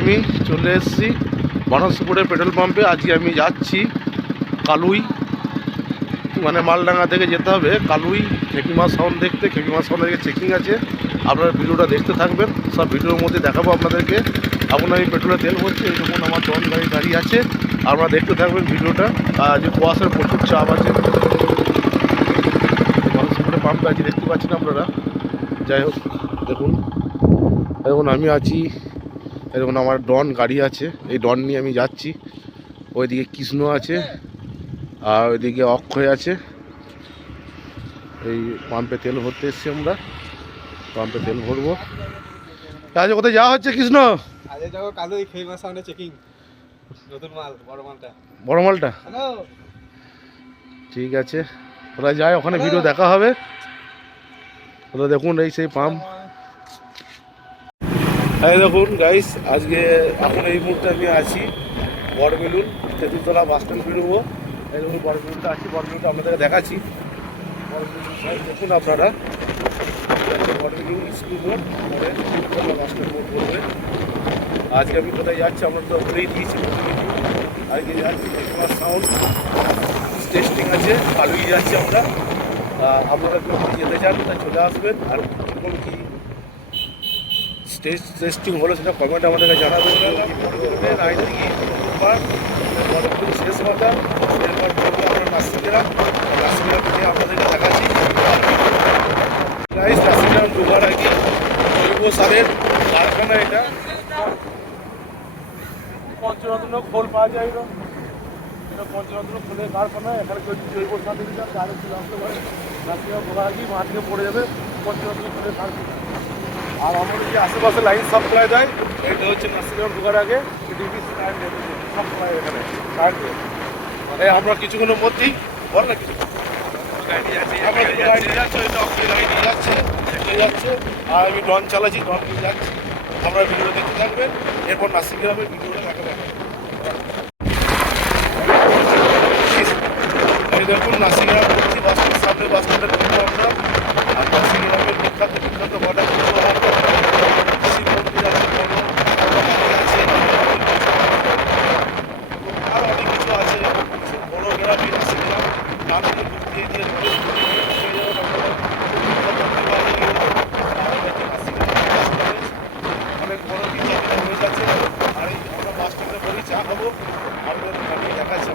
আমি চলে এসেছি বানসপুরের পেট্রোল পাম্পে। আজকে আমি যাচ্ছি কালুই, মানে মালডাঙ্গা থেকে যেতে হবে কালুই খেপিমা সাউন্ড দেখতে। খেপিমা সাউন্ড থেকে চেকিং আছে, আপনারা ভিডিওটা দেখতে থাকবেন। সব ভিডিওর মধ্যে দেখাবো আপনাদেরকে। এখন আমি পেট্রোলে তেল ভরছি, এই যখন আমার ডন গাড়ি দাঁড়িয়ে আছে, আপনারা দেখতে থাকবেন ভিডিওটা। যে কুয়াশার প্রচুর চাপ আছে বানসপুরের পাম্পে আছে, দেখতে পাচ্ছেন আপনারা। যাই হোক, দেখুন আমি আছি, এরকম আমার ডন গাড়ি আছে, এই ডন নিয়ে আমি যাচ্ছি। ওইদিকে কৃষ্ণ আছে আর ওইদিকে অক্ষয় আছে। এই পাম্পে তেল ভরতে এসছি আমরা, পাম্পে তেল ভরবো। আজ কোথায় যাওয়া হচ্ছে কৃষ্ণ? আজকে যাবো কালুই খেপিমা সাউন্ডে চেকিং, নতুন মাল, বড় মালটা। ঠিক আছে, ওরা যায়, ওখানে ভিডিও দেখা হবে। ওরা দেখুন এই সেই পাম্প। এই দেখুন গাইস, আজকে এখন এই মুহূর্তে আমি আছি বড়বেলুন, তেঁতুলতলা বাস স্ট্যান্ড বেরোবো। এই দেখুন বড়বেলুনটা আছি, বড়বেলুনটা আপনাদেরকে দেখাচ্ছি। দেখুন আপনারা, বড়বেলুন স্কুল মোড় পরে তেঁতুলতলা বাস স্ট্যান্ড মোড় পড়বে। আজকে আমি কোথায় যাচ্ছি আমরা তো বলেই দিয়েছি। আজকে যাচ্ছি খেপিমা সাউন্ড টেস্টিং আছে, কালুই যাচ্ছি আমরা। আপনারা কেউ যেতে চান তা চলে আসবেন। আর কীরকম কী স্টেজ টেস্টিং হলো সেটা কমেন্ট আমাদেরকে জানাবেন। শেষ কথা, এরপর বলবো আমরা নাসিগ্রাম থেকে আপনাদেরকে দেখাচ্ছি। নাসিগ্রাম ঢোকার আগে জৈব সারের কারখানা, এটা পঞ্চরত্ন খোল পাওয়া যায় না, এটা পঞ্চরত্ন খোলের কারখানা। এখানে জৈব সার দিতে চান তাহলে চলে আসতে পারে। নাসিগ্রাম ঢোকার আগেই মাঠ থেকে পড়ে যাবে পঞ্চরত্ন খোলের কারখানা। আর আমাদের যে আশেপাশে লাইন সাপ্লাই দেয়, এটা হচ্ছে নাসিগ্রাম ঢোকার আগে সাপ্লাই, এখানে কারেন্ট। মানে আমরা কিছুক্ষণের মধ্যেই বল না কিছু যাচ্ছে। আর আমি ডন চালাচ্ছি, ডন নিয়ে যাচ্ছি। আমরা ভিডিও দেখতে থাকবেন, এরপর নাসিগ্রামের ভিডিওটা দেখা যাবে। এই দেখুন নাসিগ্রাম বাস স্ট্যান্ড, সামনে বাস স্ট্যান্ডে দেখুন আমরা। আর নাসিগ্রামের বিখ্যাত ঘটা আর অনেক কিছু আছে, বড় গ্রামে নাসিগ্রাম নাম দিয়ে ঢুকিয়ে দিয়ে অনেক বড় বিচার হয়ে যাচ্ছে। আর এই আমরা বাস স্ট্যান্ডে বলি চা খাবো, আপনাদের গাড়ি দেখাচ্ছি।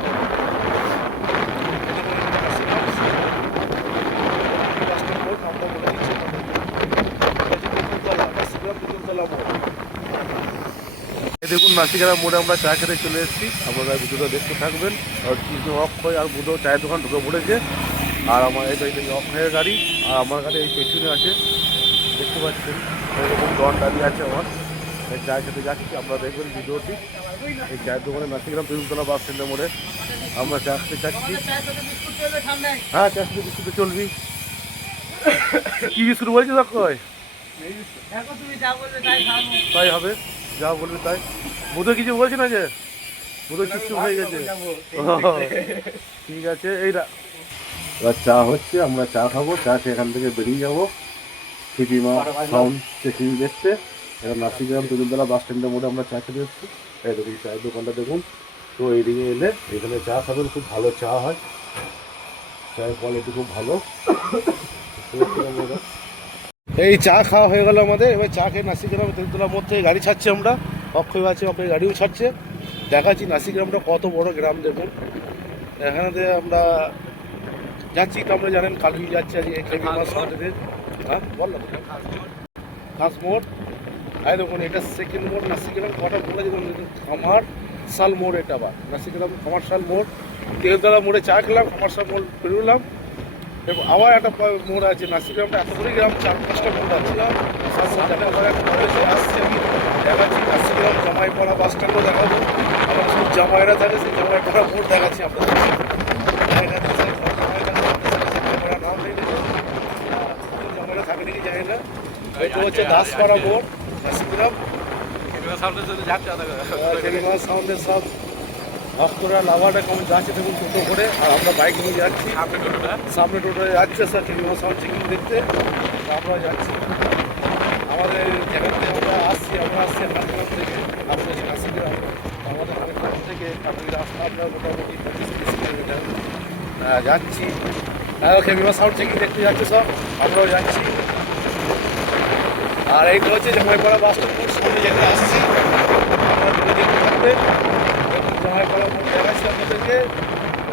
দেখুন নাসিগ্রাম মোড়ে আমরা চা খেতে চলে এসেছি, আপনারা ভিডিওটা দেখতে থাকবেন। আর কৃষ্ণ অক্ষয় আর বুধ চায়ের দোকান ঢুকে পড়েছে। আর আমার এই অক্ষয়ের গাড়ি, আর আমার গাড়ি এই পেছনে আছে, দেখতে পাচ্ছেন। এরকম ডন দাঁড়িয়ে আছে আমার। এই চা খেতে যাচ্ছি, আপনারা দেখবেন ভিডিওটি। এই চায়ের দোকানে নাসিগ্রাম তেঁতুলতলা বাস স্ট্যান্ডের মোড়ে আমরা চা খেতে চাচ্ছি। হ্যাঁ, চা খেতে বিস্কুটে চলবি। কি বিস্কুট বলছিস অক্ষয়? তাই হবে, যা বলবি তাই। বুধ কিছু বলছি না, যে বুধ চুপচুপ হয়ে গেছে। ঠিক আছে, এইটা চা হচ্ছে, আমরা চা খাবো। চা খেয়ে এখান থেকে বেরিয়ে যাবো খেপিমা সাউন্ড চেকিং দেখতে। এবার নাসিগ্রাম তেঁতুলতলা বাস স্ট্যান্ডের মোড়ে আমরা চা খেতে এসেছি। এই দেখুন চায়ের দোকানটা দেখুন। তো এইদিকে এলে এখানে চা খাবেন, খুব ভালো চা হয়, চায়ের কোয়ালিটি খুব ভালো। এই চা খাওয়া হয়ে গেল আমাদের। এবার চা খেয়ে নাসিগ্রাম তেঁতুলতলার মধ্যে গাড়ি ছাড়ছি আমরা। অক্ষয় আছে, অক্ষয় গাড়িও ছাড়ছে। দেখাচ্ছি নাসিগ্রামটা কত বড় গ্রাম দেখুন। এখানে আমরা যাচ্ছি, তো আমরা জানেন কালুই যাচ্ছি আজকে খেপিমা সাউন্ডে। হ্যাঁ বল না, খাস মোড়। এই দেখুন এটা সেকেন্ড মোড়। নাসিগ্রাম কটা মোড় আছে দেখুন, কামারশাল মোড়। এটা আবার নাসিগ্রাম কামারশাল মোড়। তেঁতুলতলা মোড়ে চা খেলাম, কামারশাল মোড় বেরোলাম। এবং আবার একটা মোড় আছে। নাসিগ্রামটা এত বড় গ্রাম, 4-5টা মোড় আছে। আসছি আমি, দেখাচ্ছি নাসিগ্রাম জামাইপাড়া বাস স্ট্যান্ডও দেখাবো। আমার শুধু জামাইরা থাকে, সেই জামাইপাড়া মোড় দেখাচ্ছি আপনাদের। জামাইরা থাকে নাকি জানি না। এটা হচ্ছে দাসপাড়া মোড়, নাসিগ্রাম খেপিমা সাউন্ডের সব ভক্তরা লাভাটা কেমন যাচ্ছে দেখুন টোটো করে। আর আমরা বাইক নিয়ে যাচ্ছি, সামনে টোটো যাচ্ছে স্যার খেপিমা সাউন্ড চেকিং দেখতে। আমরা যাচ্ছি আমাদের যেখান থেকে আমরা আসছি নাসিগ্রাম থেকে। আপনার রাস্তা আমরা মোটামুটি 25-30 কিলোমিটার যাচ্ছি। খেমিমা সাউন্ড চেকিং দেখতে যাচ্ছে সব, আমরাও যাচ্ছি। আর এইটা হচ্ছে জামাইপাড়া বাস স্ট্যান্ড সামনে যেতে আসছি, আমরা দুটো দিন থাকবে। জামাইপাড়া মোড় দেখাচ্ছি আপনাদেরকে,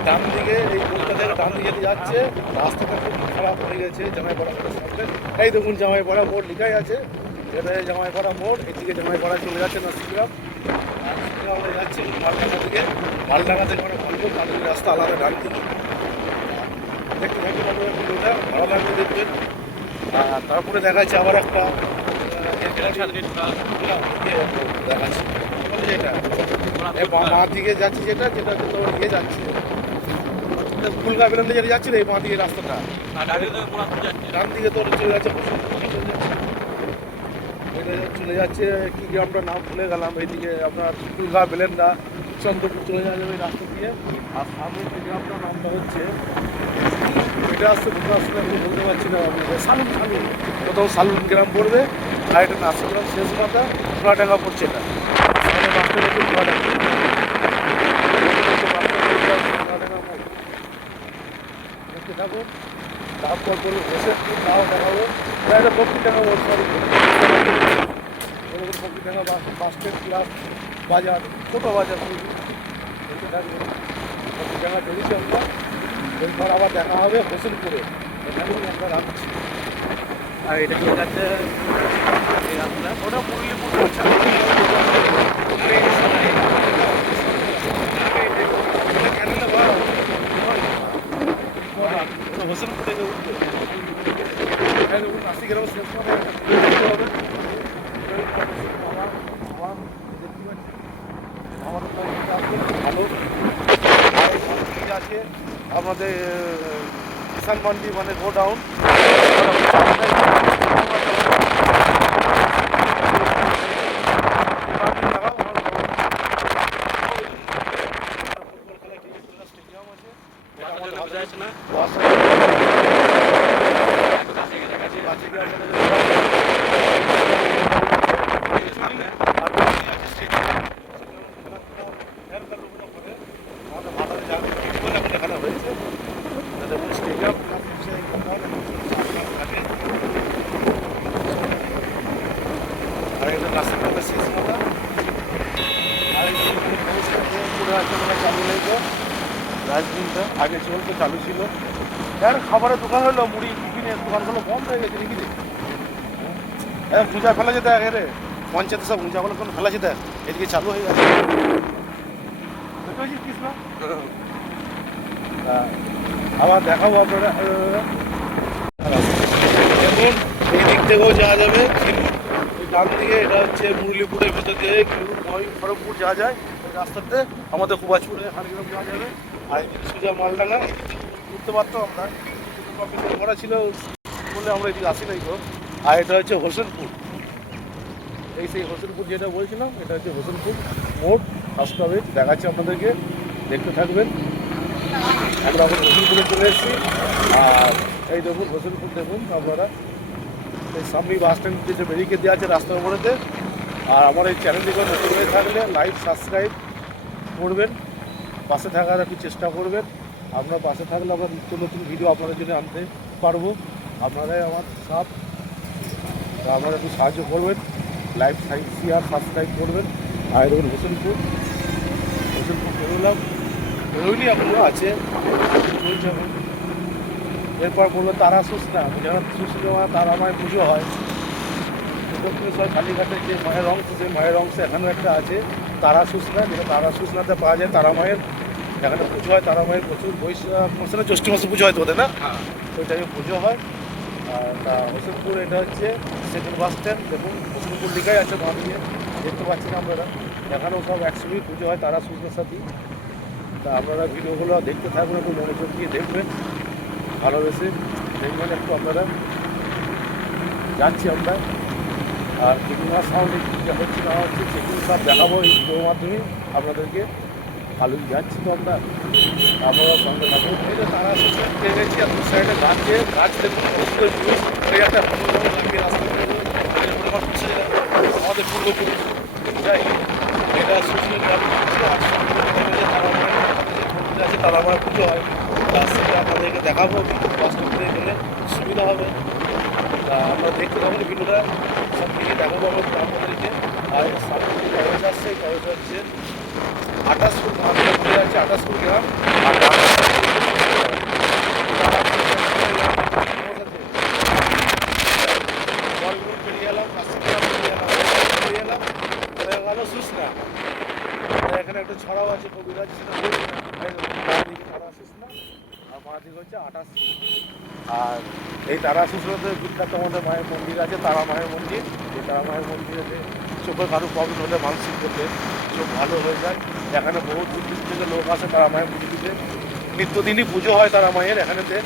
ডান দিকে এই মোড়টা থেকে ডান দিকে যাচ্ছে, রাস্তাটা খুব খারাপ হয়ে গেছে জামাইপাড়া মোড়ের সামনে। এই দেখুন জামাইপাড়া মোড় লেখাই আছে, এটা জামাইপাড়া মোড়, এদিকে জামাইপাড়া চলে যাচ্ছে নরসিংগ্রাম। আর আমরা যাচ্ছি মালডাঙ্গা থেকে, মালডাঙ্গা থেকে মানে ভালো তাদের রাস্তা আলাদা ডান দিকে। দেখতে থাকুন আপনারা ভিডিওটা, ভালো লাগবে দেখবেন। আর তারপরে দেখাচ্ছে আবার একটা দেখাচ্ছি যেটা মা দিকে যাচ্ছি, যেটা যেটা তোর ইয়ে যাচ্ছে ফুলগা বেলাতে যেটা যাচ্ছিল এই মা দিকে রাস্তাটা, ডান দিকে তোর চলে যাচ্ছে, চলে যাচ্ছে কি গ্রামটা নাম ভুলে গেলাম, এইদিকে আপনার ফুলগা বেলেন্ডা চন্দ্রপুর চলে যাবে ওই রাস্তা দিয়ে। আর সামনে যে গ্রামটার নামটা হচ্ছে এটা আসতে আসলে আমি বলতে পারছি না, সালুন সালুন কোথাও সালুন গ্রাম পড়বে। আর এটা নার্সিগ্রাম শেষ মাথা সোনাডাঙ্গা পড়ছে, এটা দেখতে থাকুন। তারপর বলুন বসে তাও দেখাবো, এটা বক্রিডাঙ্গা মোড়, সরি বক্রিডাঙ্গা বাস স্ট্যান্ড প্লাস বাজার, ছোটো বাজার দেখতে থাকবেন। বক্রিডাঙ্গা চলেছি আমরা, এরপর আবার দেখা হবে হোসেনপুরে, এখানেই আমরা রাখছি। আর এটা কি যাচ্ছে এই রাস্তা, ওটা মুরলিপুর পড়ছে, হোসেনপুরে উঠবে নাসিগ্রাম শেষ হবে। ভালো আছে আমাদের কিষান মান্ডি মানে গোডাউন, দেখানো হয়েছে স্টেডিয়াম। আর এটা রাস্তাটা শেষ মতো, আর পুরো আছে মানে চালু হয়েছে রাজদিনটা, আগে চলতো চালু ছিল। আর খাবারের দোকান হলো, মুড়ি টিফিনের দোকানগুলো বন্ধ হয়ে গেছে নাকি রে, পূজা ফেলা যেতে আগে রে, পঞ্চায়েতে সব পূজাগুলো কোনো ফেলা যেতে এদিকে চালু হয়ে গেছে। আবার দেখাবো আপনারা, দেখুন এই দিক থেকেও যাওয়া যাবে ওই ডান দিকে, এটা হচ্ছে মুরলিপুরের ভেতর দিয়ে খড়গপুর যাওয়া যায় ওই রাস্তাতে, আমাদের কুবাজপুরে হাড়গ্রাম যাওয়া যাবে। আর এদিকে সোজা মালডাঙ্গা ঘুরতে পারতাম আমরা, অফিসে করা ছিল বলে আমরা এদিকে আসি নাই তো। আর এটা হচ্ছে হোসেনপুর, এই সেই হোসেনপুর যেটা বলছিলাম, এটা হচ্ছে হোসেনপুর মোড় রাস্তা হবে, দেখাচ্ছি আপনাদেরকে, দেখতে থাকবেন। আমরা এখন হোসেনপুরে চলে এসেছি। আর এই দেখুন হোসেনপুর দেখুন আপনারা, এই সামনে বাস স্ট্যান্ড যে ব্যারিকেড দেওয়া আছে রাস্তার উপরেতে। আর আমার এই চ্যানেলটিকে নতুন হয়ে থাকলে লাইক সাবস্ক্রাইব করবেন, পাশে থাকার একটু চেষ্টা করবেন। আপনার পাশে থাকলে আমরা নিত্য নতুন ভিডিও আপনাদের জন্য আনতে পারবো, আপনারাই আমার সাথ, আপনারা একটু সাহায্য করবেন, লাইক শেয়ার সাবস্ক্রাইব করবেন। আর দেখুন হোসেনপুর বেরোলাম, বেরোইনি এখনো আছে, এরপর বলবো তারা সুস্না, যারা সুস্না তারা মায়ের পুজো হয় দক্ষিণেশ্বর কালীঘাটের যে মায়ের অংশ, সেই মায়ের অংশ এখানেও একটা আছে তারা সুস্না, যেটা তারা সুস্নাতে পাওয়া যায় তারা মায়ের, এখানে পুজো হয় তারা মায়ের প্রচুর, বৈশাখ মাসে না জ্যৈষ্ঠ মাসে পুজো হয় তো ওদের না, ওই টাইমে পুজো হয়। আর হোসেনপুর এটা হচ্ছে সেকেন্ড বাস স্ট্যান্ড, দেখুন হোসেনপুর লেখাই আছে বাঁ দিয়ে, দেখতে পাচ্ছি না আপনারা, এখানেও সব একসঙ্গেই পুজো হয় তারা সুস্নার সাথে। তা আপনারা ভিডিওগুলো দেখতে থাকবেন, একটু মনোযোগ দিয়ে দেখবেন, ভালোবেসে দেখবেন একটু আপনারা। যাচ্ছি আমরা, আর খেমিমা সাউন্ডে কী হচ্ছে না হচ্ছে সেগুলো সব দেখাবো এই ভিডিওর মাধ্যমে আপনাদেরকে। ভালোই যাচ্ছি তো আমরা, আপনারা সঙ্গে থাকুন। এই যে তারা পেয়ে গেছি, আর দু সাইডে গাছ, গাছ দেখুন এই একটা লাগিয়ে রাস্তা আমাদের পূর্বপুরুষ যাই, এটা সুন্দর তারা তারামায় পুজো হয়, তার সাথে আপনাদেরকে দেখাবো বাস স্ট্যান্ড থেকে গেলে সুবিধা হবে। তা আমরা দেখতে পাবেন ভিডিওটা, সব কিছু দেখাবো আমরা আপনাদেরকে। আর সামনে যে কলেজ আসছে, এই কলেজ হচ্ছে 28 ফুট মাত্রা ঘুরে আছে, 28 ফুট গ্রাম। আর বলগুলো পেরিয়ে এলাম, কাশিগ্রাম পেরিয়ে এলাম, পেরিয়ে এলাম, হয়ে গেল সুসনা। এখানে একটা ছড়াও আছে, কবিরাজ, সেটা বলছি না। তারা সুসনা আর মা দিকে হচ্ছে 28 ফুট। আর এই তারা সুসনাতে বিখ্যাত আমাদের মায়ের মন্দির আছে, তারা মায়ের মন্দির। এই তারা মায়ের মন্দিরে চোখে কারো প্রবলেম হলে মানসিক করলে চোখ ভালো হয়ে যায়। এখানে বহু দূর দূর থেকে লোক আসে তারা মায়ের পুজো দিতে, নিত্যদিনই পুজো হয় তারা মায়ের এখানেতে।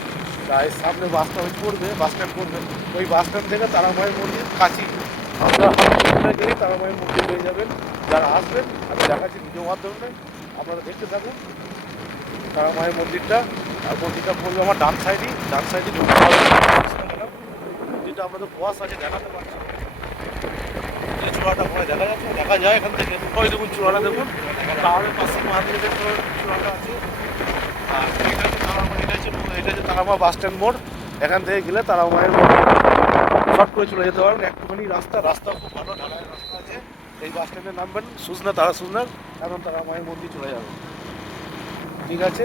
তাই সামনে বাস স্ট্যান্ড পড়বে, বাস স্ট্যান্ড পড়বে, ওই বাস স্ট্যান্ড থেকে তারা মায়ের মন্দির কাছে। আমরা হাসপাতালে গেলেই তারা মায়ের মন্দির পেয়ে যাবেন। যারা আসবেন আমি দেখাচ্ছি ভিডিও মাধ্যমে, আপনারা দেখতে থাকুন তারা মায়ের মন্দিরটা। আর মন্দিরটা পড়বে আমার ডান সাইডই, ডান সাইডে ঢুকতে হবে। মন্দিরটা আপনাদের বস আছে, দেখাতে পারছি না। যে চূড়াটা ওখানে দেখা যাচ্ছে, দেখা যায় এখান থেকে। ওই দেখুন চূড়াটা দেখুন, তাহলে পাশে মহাদেবের চূড়াটা আছে। আর এটা হচ্ছে তারামা, এটা হচ্ছে তারামা বাস স্ট্যান্ড মোড়। এখান থেকে গেলে তারামায়ের শর্ট করে চলে যেতে পারবেন। একটুখানি রাস্তা খুব ভালো ঢালাই রাস্তা আছে। এই বাস স্ট্যান্ডে নামবেন, সুজনা তারা সুজনার, এখন তারামায়ের মন্দির চলে যাবে। ঠিক আছে,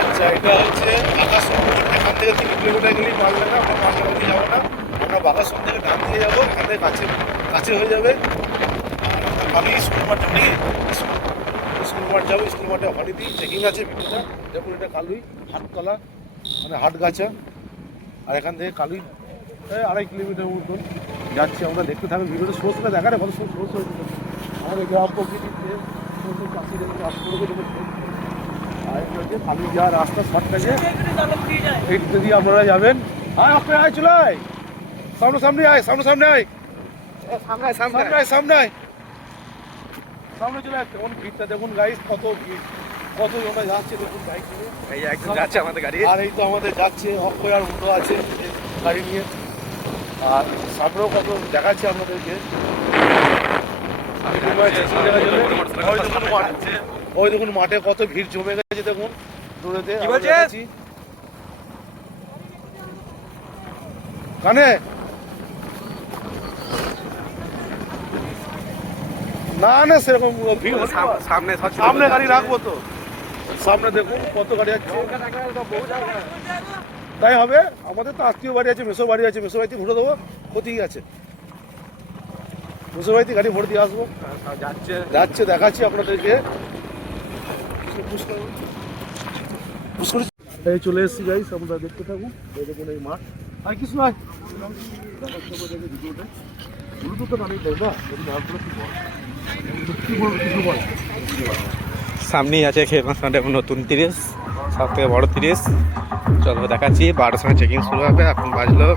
আচ্ছা এটা হচ্ছে বাগাসন। এখান থেকে 3 কিলোমিটার গেলেই পারবেন না, আমরা পাঁচটা দিয়ে যাবো না, আমরা বাগাসন থেকে ডান দিয়ে যাবো। এখান থেকে কাছে হয়ে যাবে। আর আমি স্কুল মাঠ যাবো নাকি, স্কুল মাঠ যাবো, স্কুল মাঠে হলি দিই, চেকিং আছে ভিডিওটা দেখুন। এটা কালুই হাটতলা, মানে হাটগাছা। আর এখান থেকে কালুই 2.5 কিলোমিটার মতন যাচ্ছি আমরা। দেখতে থাকবেন ভিডিওটা, সোর্সটা দেখা রে, কত সোর্স হয়েছে আমাদের গ্রাম প্রকৃতিতে চাষিরা চাষ করে দেবে। আর এটা হচ্ছে কালুই যাওয়ার রাস্তা, শর্টকাটে এইটা দিয়ে আপনারা যাবেন। আয় আপনি আয়, চলে আয়, সামনে আয়, সামনে আয়, সামনে আয়, সামনে চলে আসছে। কোন ভিড়টা দেখুন গাইস, কত ভিড়, কত জনে যাচ্ছে দেখুন বাইক নিয়ে। এই একজন যাচ্ছে আমাদের গাড়ি। আর এই তো আমাদের যাচ্ছে অক্ষয় আর উল্টো আছে গাড়ি নিয়ে। আর সামনেও কত দেখাচ্ছে আপনাদেরকে। ওই দেখুন মাঠে কত ভিড় জমে গেছে দেখুন দূরেতে। কি বলছিস? কানে না না সেরকম ভিড় হলে সামনে গাড়ি রাখবো তো। সামনে দেখুন কত গাড়ি আছে, তাই হবে। আমাদের তো আত্মীয় বাড়ি আছে, মেসো বাড়ি আছে, মেসো বাড়িতে ভরে দেবো, ক্ষতি আছে। মেসো বাড়িতে গাড়ি ভরে দিয়ে আসবো। যাচ্ছে দেখাচ্ছি আপনাদেরকে। এই চলে এসেছি গাইস, আমরা দেখতে থাকুন। এই দেখুন এই মাঠ, আর কিছু নয়। সামনেই আছে ফেমাস নতুন 30, সব থেকে বড় 30। চলো দেখাচ্ছি। 12টার সময় চেকিং শুরু হবে, এখন বাজলো